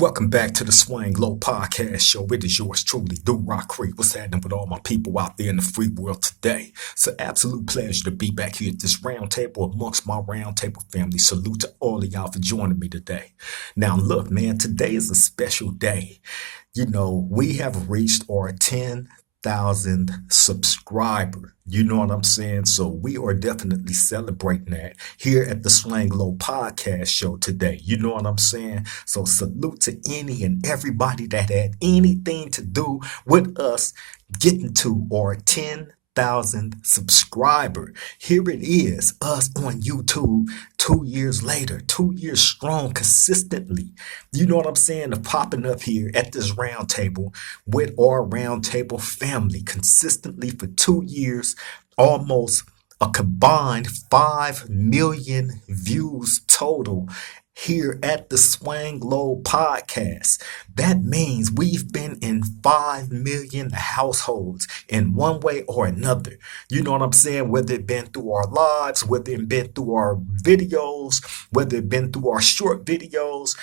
Welcome back to the Swing Low Podcast Show. It is yours truly, Do Rock Creek. What's happening with all my people out there in the free world today? It's an absolute pleasure to be back here at this round table amongst my round table family. Salute to all of y'all for joining me today. Now, look, man, today is a special day. We have reached our 10,000 subscriber. You know what I'm saying? So we are definitely celebrating that here at the Swang Low Podcast Show today. You know what I'm saying? So salute to any and everybody that had anything to do with us getting to our 10,000 subscriber. Here it is, us on YouTube 2 years later, 2 years strong consistently. You know what I'm saying? Of popping up here at this round table with our round table family consistently for 2 years, almost a combined 5 million views total here at the Swang Low Podcast. That means we've been in 5 million households in one way or another. You know what I'm saying? Whether it been through our lives, whether it been through our videos, whether it been through our short videos,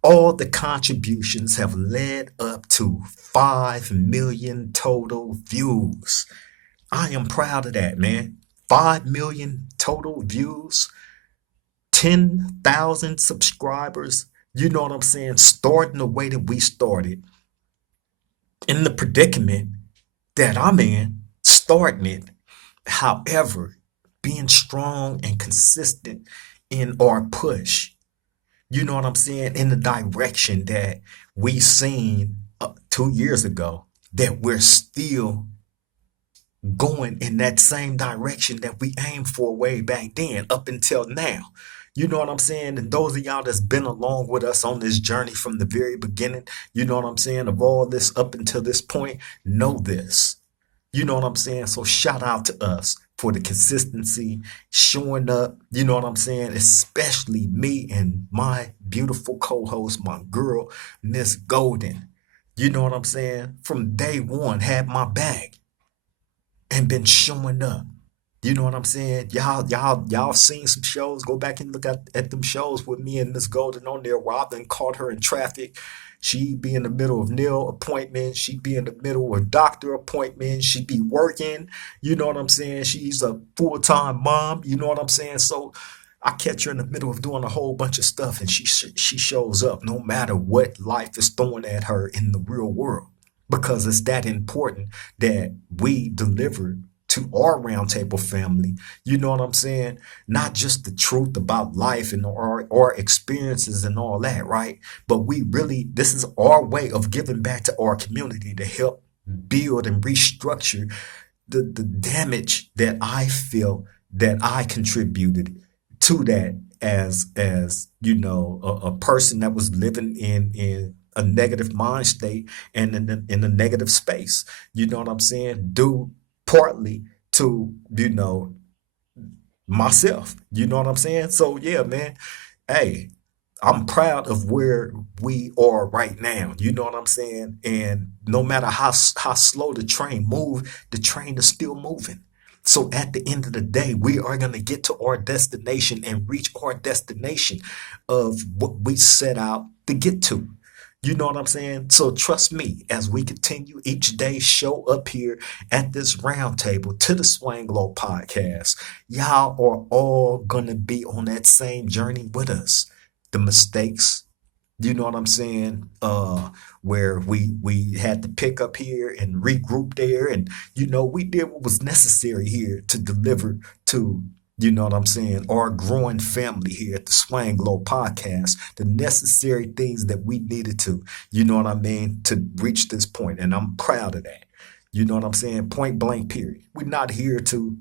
all the contributions have led up to 5 million total views. I am proud of that, man. 5 million total views, 10,000 subscribers. You know what I'm saying? Starting the way that we started, in the predicament that I'm in, starting it. However, being strong and consistent in our push, you know what I'm saying, in the direction that we seen 2 years ago, that we're still going in that same direction that we aimed for way back then up until now. You know what I'm saying? And those of y'all that's been along with us on this journey from the very beginning, you know what I'm saying, of all this up until this point, know this. You know what I'm saying? So shout out to us for the consistency, showing up, you know what I'm saying? Especially me and my beautiful co-host, my girl, Miss Golden. You know what I'm saying? From day one, had my back and been showing up. You know what I'm saying? Y'all seen some shows. Go back and look at them shows with me and Miss Golden on there where I've been caught her in traffic. She be in the middle of nail appointments. She be in the middle of doctor appointments. She be working. You know what I'm saying? She's a full-time mom. You know what I'm saying? So I catch her in the middle of doing a whole bunch of stuff, and she shows up no matter what life is throwing at her in the real world, because it's that important that we deliver to our roundtable family, you know what I'm saying? Not just the truth about life and our experiences and all that, right? But this is our way of giving back to our community to help build and restructure the damage that I feel that I contributed to that as a person that was living in a negative mind state and in a negative space. You know what I'm saying? Due partly to, myself. You know what I'm saying? So yeah, man. Hey, I'm proud of where we are right now. You know what I'm saying? And no matter how slow the train move, the train is still moving. So at the end of the day, we are going to get to our destination and reach our destination of what we set out to get to. You know what I'm saying? So trust me, as we continue each day, show up here at this round table to the Swang Low Podcast. Y'all are all going to be on that same journey with us. The mistakes, you know what I'm saying? Where we had to pick up here and regroup there, and we did what was necessary here to deliver to, you know what I'm saying, our growing family here at the Swang Low Podcast, the necessary things that we needed to, you know what I mean, to reach this point. And I'm proud of that. You know what I'm saying? Point blank, period. We're not here to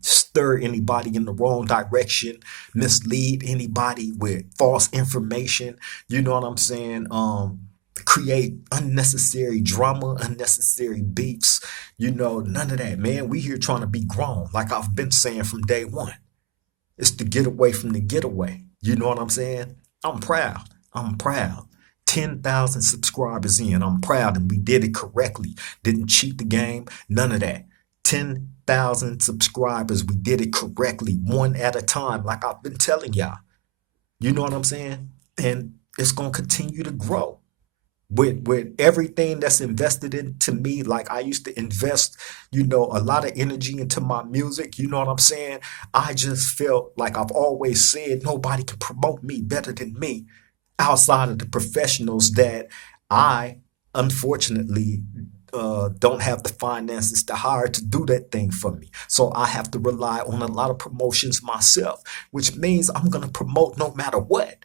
stir anybody in the wrong direction, mislead anybody with false information. You know what I'm saying? Create unnecessary drama, unnecessary beefs. None of that, man. We here trying to be grown, like I've been saying from day one. It's the getaway from the getaway. You know what I'm saying? I'm proud. I'm proud. 10,000 subscribers in. I'm proud, and we did it correctly. Didn't cheat the game. None of that. 10,000 subscribers. We did it correctly, one at a time, like I've been telling y'all. You know what I'm saying? And it's gonna continue to grow with everything that's invested into me. Like I used to invest, a lot of energy into my music. You know what I'm saying? I just felt like I've always said nobody can promote me better than me outside of the professionals that I unfortunately don't have the finances to hire to do that thing for me. So I have to rely on a lot of promotions myself, which means I'm going to promote no matter what,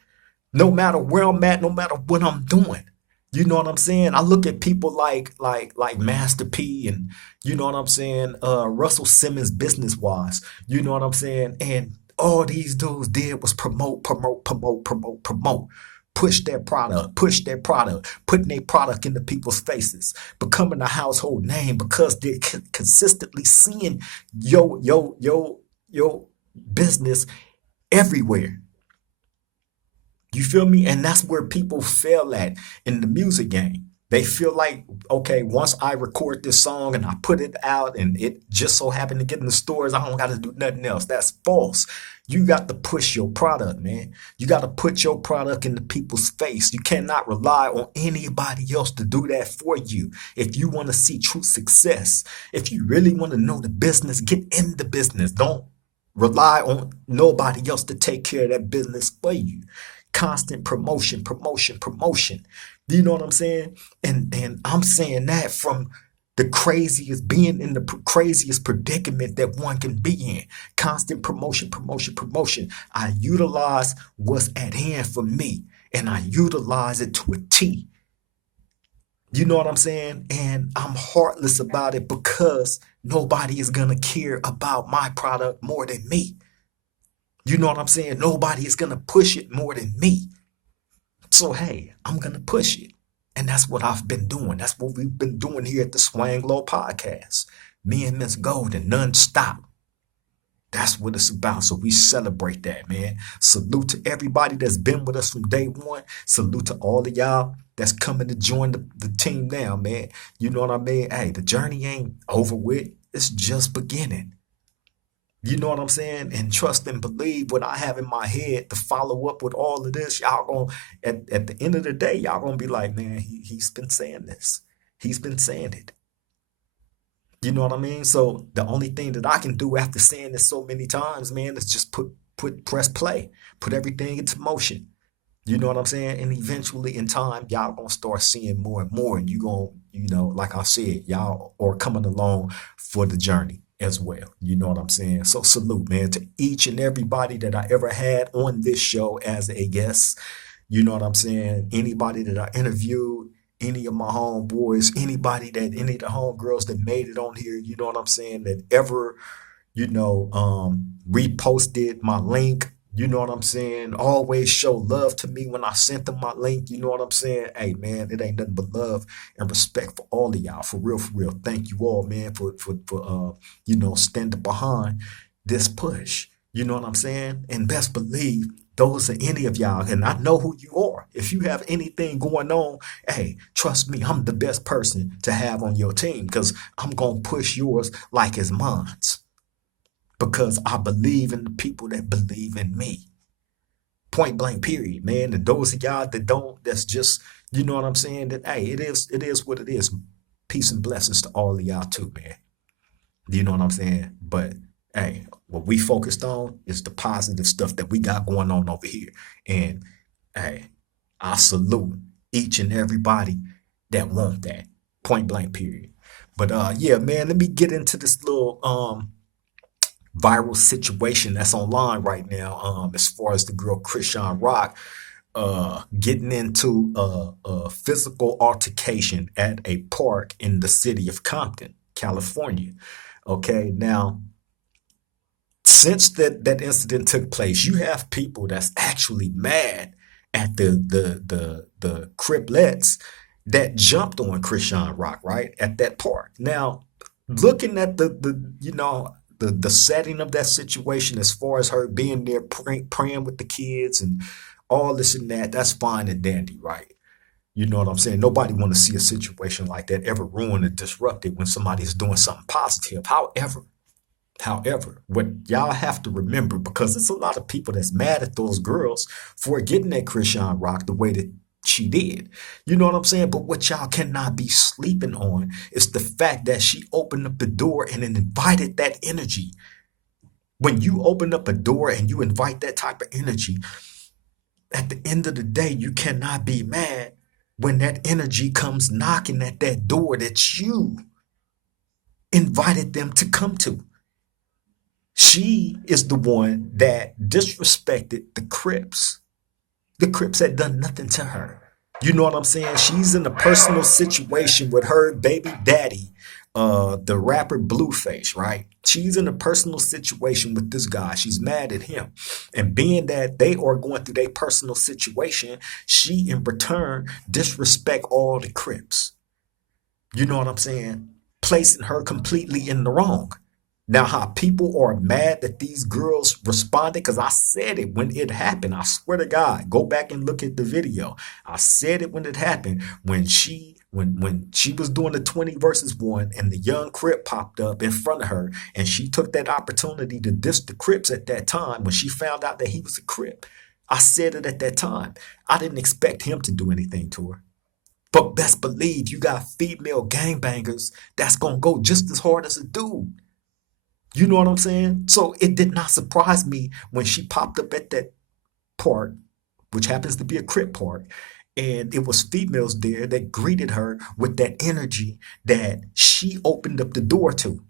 no matter where I'm at, no matter what I'm doing. You know what I'm saying? I look at people like Master P and you know what I'm saying, Russell Simmons business wise. You know what I'm saying? And all these dudes did was promote, promote, promote, promote, promote. Push their product, putting their product into people's faces, becoming a household name because they're consistently seeing your business everywhere. You feel me? And that's where people fail at in the music game. They feel like, okay, once I record this song and I put it out and it just so happened to get in the stores, I don't got to do nothing else. That's false. You got to push your product, man. You got to put your product into people's face. You cannot rely on anybody else to do that for you. If you want to see true success, if you really want to know the business, get in the business. Don't rely on nobody else to take care of that business for you. Constant promotion, promotion, promotion. Do you know what I'm saying? And I'm saying that from the craziest, being in the craziest predicament that one can be in. Constant promotion, promotion, promotion. I utilize what's at hand for me and I utilize it to a T. You know what I'm saying? And I'm heartless about it because nobody is going to care about my product more than me. You know what I'm saying? Nobody is going to push it more than me. So, hey, I'm going to push it. And that's what I've been doing. That's what we've been doing here at the Swang Low Podcast. Me and Miss Golden, non-stop. That's what it's about. So we celebrate that, man. Salute to everybody that's been with us from day one. Salute to all of y'all that's coming to join the team now, man. You know what I mean? Hey, the journey ain't over with. It's just beginning. You know what I'm saying? And trust and believe what I have in my head to follow up with all of this. Y'all gonna at the end of the day, y'all gonna be like, man, he's been saying this. He's been saying it. You know what I mean? So the only thing that I can do after saying this so many times, man, is just press play, put everything into motion. You know what I'm saying? And eventually in time, y'all gonna start seeing more and more. And you gonna, like I said, y'all are coming along for the journey as well. You know what I'm saying? So salute, man, to each and everybody that I ever had on this show as a guest. You know what I'm saying? Anybody that I interviewed, any of my homeboys, any of the homegirls that made it on here, you know what I'm saying, that ever, reposted my link, you know what I'm saying, always show love to me when I sent them my link, you know what I'm saying. Hey, man, it ain't nothing but love and respect for all of y'all, for real, for real. Thank you all, man, for standing behind this push. You know what I'm saying? And best believe those are any of y'all, and I know who you are. If you have anything going on, hey, trust me, I'm the best person to have on your team because I'm going to push yours like it's mine because I believe in the people that believe in me. Point blank, period, man. And those of y'all that don't, that's just, you know what I'm saying, that, hey, it is what it is. Peace and blessings to all of y'all too, man. You know what I'm saying? But hey, what we focused on is the positive stuff that we got going on over here. And hey, I salute each and everybody that want that. Point blank, period. But yeah, man, let me get into this little viral situation that's online right now. As far as the girl Chrisean Rock getting into a physical altercation at a park in the city of Compton, California. Okay, now since that incident took place, you have people that's actually mad at the Criplets that jumped on Chrisean Rock right at that park. Now, looking at the setting of that situation, as far as her being there praying with the kids and all this and that, that's fine and dandy, right? You know what I'm saying? Nobody want to see a situation like that ever ruined and disrupted when somebody is doing something positive. However, However, what y'all have to remember, because it's a lot of people that's mad at those girls for getting at Chrisean Rock the way that she did. You know what I'm saying? But what y'all cannot be sleeping on is the fact that she opened up the door and then invited that energy. When you open up a door and you invite that type of energy, at the end of the day, you cannot be mad when that energy comes knocking at that door that you invited them to come to. She is the one that disrespected the Crips. The Crips had done nothing to her. You know what I'm saying? She's in a personal situation with her baby daddy, the rapper Blueface, right? She's in a personal situation with this guy. She's mad at him. And being that they are going through their personal situation, she in return disrespect all the Crips. You know what I'm saying? Placing her completely in the wrong. Now, how people are mad that these girls responded, because I said it when it happened. I swear to God, go back and look at the video. I said it when it happened. When she was doing the 20 versus 1 and the young Crip popped up in front of her, and she took that opportunity to diss the Crips at that time when she found out that he was a Crip. I said it at that time. I didn't expect him to do anything to her. But best believe you got female gangbangers that's going to go just as hard as a dude. You know what I'm saying? So it did not surprise me when she popped up at that park, which happens to be a Crip park, and it was females there that greeted her with that energy that she opened up the door to.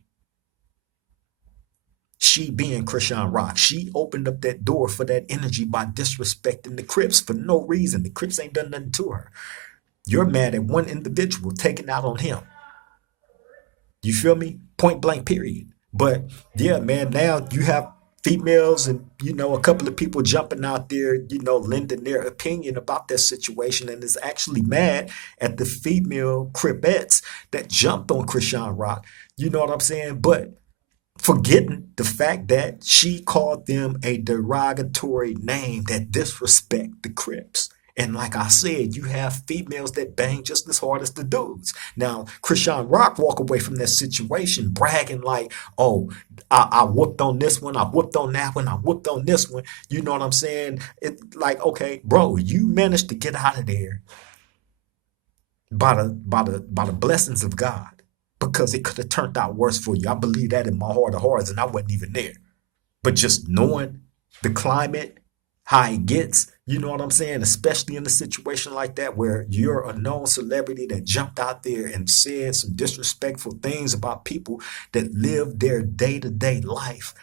She being Chrisean Rock, she opened up that door for that energy by disrespecting the Crips for no reason. The Crips ain't done nothing to her. You're mad at one individual taking out on him. You feel me? Point blank, period. But yeah, man, now you have females and, a couple of people jumping out there, lending their opinion about that situation and is actually mad at the female Cripettes that jumped on Chrisean Rock. You know what I'm saying? But forgetting the fact that she called them a derogatory name that disrespect the Crips. And like I said, you have females that bang just as hard as the dudes. Now, Chrisean Rock walk away from that situation bragging like, oh, I whooped on this one, I whooped on that one, I whooped on this one. You know what I'm saying? It like, okay, bro, you managed to get out of there by the blessings of God, because it could have turned out worse for you. I believe that in my heart of hearts, and I wasn't even there. But just knowing the climate, how it gets, you know what I'm saying? Especially in a situation like that where you're a known celebrity that jumped out there and said some disrespectful things about people that live their day-to-day life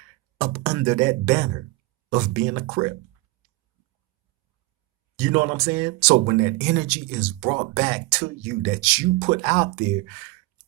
up under that banner of being a Crip. You know what I'm saying? So when that energy is brought back to you that you put out there,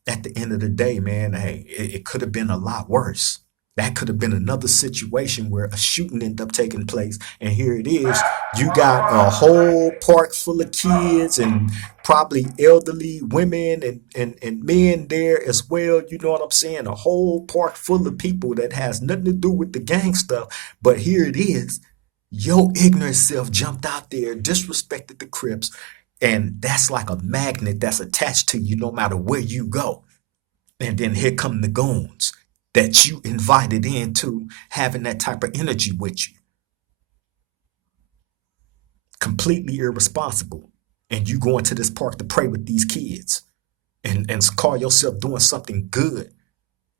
at the end of the day, man, hey, it could have been a lot worse. That could have been another situation where a shooting ended up taking place. And here it is. You got a whole park full of kids and probably elderly women and men there as well. You know what I'm saying? A whole park full of people that has nothing to do with the gang stuff. But here it is. Your ignorant self jumped out there, disrespected the Crips, and that's like a magnet that's attached to you no matter where you go. And then here come the goons that you invited into having that type of energy with you. Completely irresponsible. And you going to this park to pray with these kids and call yourself doing something good,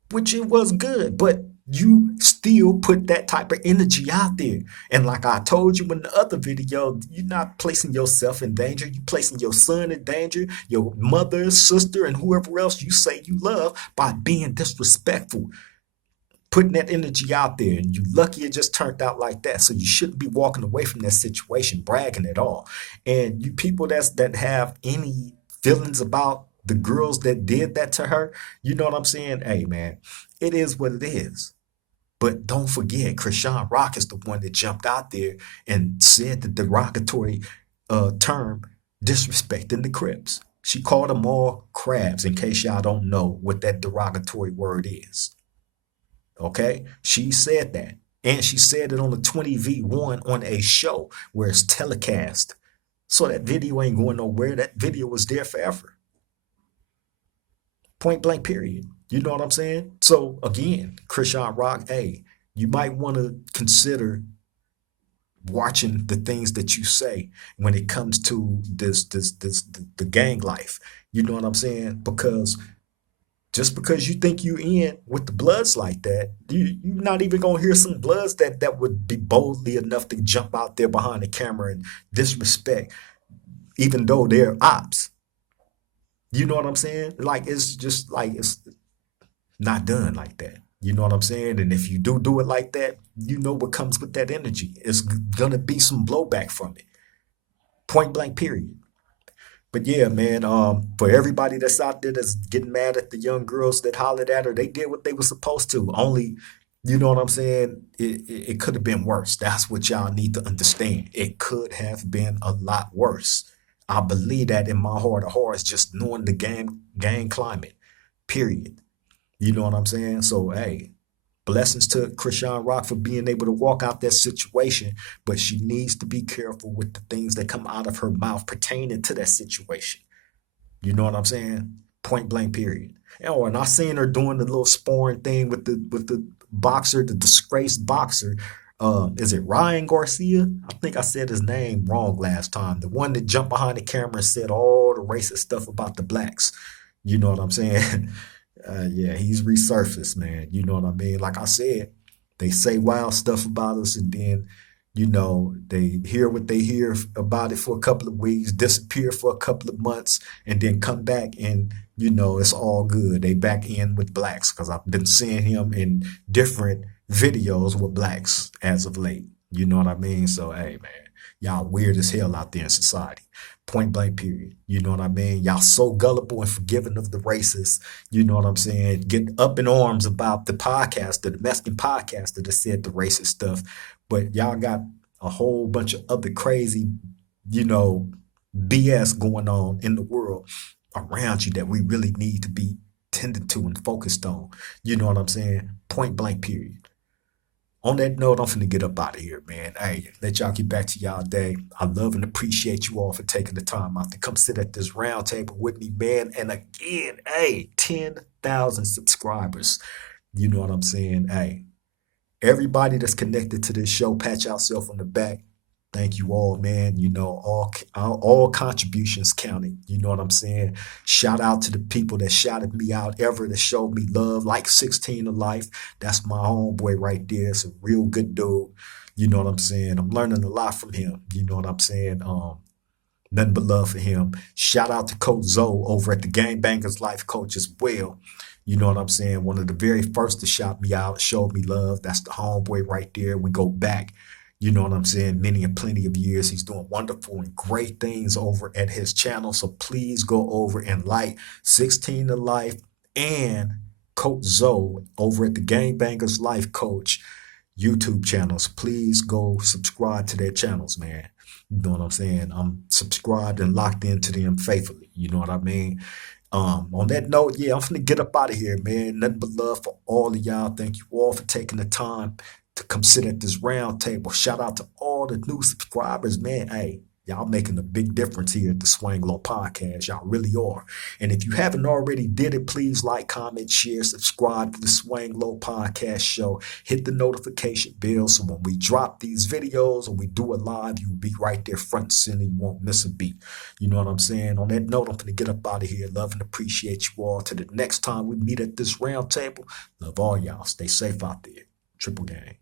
which it was good, but you still put that type of energy out there. And like I told you in the other video, you're not placing yourself in danger. You're placing your son in danger, your mother, sister, and whoever else you say you love by being disrespectful, putting that energy out there. And you lucky it just turned out like that. So you shouldn't be walking away from that situation bragging at all. And you people that have any feelings about the girls that did that to her, you know what I'm saying? Hey, man, it is what it is. But don't forget, Chrisean Rock is the one that jumped out there and said the derogatory term, disrespecting the Crips. She called them all crabs, in case y'all don't know what that derogatory word is. Okay? She said that. And she said it on the 20v1 on a show where it's telecast. So that video ain't going nowhere. That video was there forever. Point blank, period. You know what I'm saying? So again, Chrisean Rock, hey, you might want to consider watching the things that you say when it comes to this the gang life. You know what I'm saying? Because just because you think you in with the Bloods like that, you're not even gonna hear some Bloods that would be boldly enough to jump out there behind the camera and disrespect, even though they're ops. You know what I'm saying? Like it's just like it's not done like that. You know what I'm saying? And if you do it like that, you know what comes with that energy. It's gonna be some blowback from it. Point blank, period. But yeah, man, for everybody that's out there that's getting mad at the young girls that hollered at her, they did what they were supposed to. Only, you know what I'm saying? It could have been worse. That's what y'all need to understand. It could have been a lot worse. I believe that in my heart of hearts, just knowing the game climate, period. You know what I'm saying? So, hey, blessings to Chrisean Rock for being able to walk out that situation, but she needs to be careful with the things that come out of her mouth pertaining to that situation. You know what I'm saying? Point blank, period. Oh, and I seen her doing the little sparring thing with the boxer, the disgraced boxer. Is it Ryan Garcia? I think I said his name wrong last time. The one that jumped behind the camera and said all the racist stuff about the blacks. You know what I'm saying? Yeah, he's resurfaced, man. You know what I mean? Like I said, they say wild stuff about us, and then, they hear what they hear about it for a couple of weeks, disappear for a couple of months, and then come back, and it's all good. They back in with blacks because I've been seeing him in different videos with blacks as of late. You know what I mean? So, hey, man, y'all weird as hell out there in society. Point blank, period. You know what I mean? Y'all so gullible and forgiving of the racists. You know what I'm saying? Get up in arms about the podcaster, the Mexican podcaster that said the racist stuff. But y'all got a whole bunch of other crazy, you know, BS going on in the world around you that we really need to be tended to and focused on. You know what I'm saying? Point blank, period. On that note, I'm finna get up out of here, man. Hey, let y'all get back to y'all day. I love and appreciate you all for taking the time out to come sit at this round table with me, man. And again, hey, 10,000 subscribers. You know what I'm saying? Hey, everybody that's connected to this show, pat yourself on the back. Thank you all, man. All contributions counted. You know what I'm saying? Shout out to the people that shouted me out ever, that showed me love, like 16 to life. That's my homeboy right there. It's a real good dude. You know what I'm saying? I'm learning a lot from him. You know what I'm saying? Nothing but love for him. Shout out to Coach Zoe over at the Gangbangers Life Coach as well. You know what I'm saying? One of the very first to shout me out, showed me love. That's the homeboy right there. We go back, you know what I'm saying, many and plenty of years. He's doing wonderful and great things over at his channel. So please go over and like 16 to Life and Coach Zoe over at the Gangbangers Life Coach YouTube channels. Please go subscribe to their channels, man. You know what I'm saying? I'm subscribed and locked into them faithfully. You know what I mean? On that note, yeah, I'm finna get up out of here, man. Nothing but love for all of y'all. Thank you all for taking the time to come sit at this round table. Shout out to all the new subscribers, man. Hey, y'all making a big difference here at the Swang Low Podcast. Y'all really are. And if you haven't already did it, please like, comment, share, subscribe to the Swang Low Podcast show. Hit the notification bell so when we drop these videos or we do it live, you'll be right there front and center. You won't miss a beat. You know what I'm saying? On that note, I'm going to get up out of here. Love and appreciate you all. Till the next time we meet at this round table, love all y'all. Stay safe out there. Triple gang.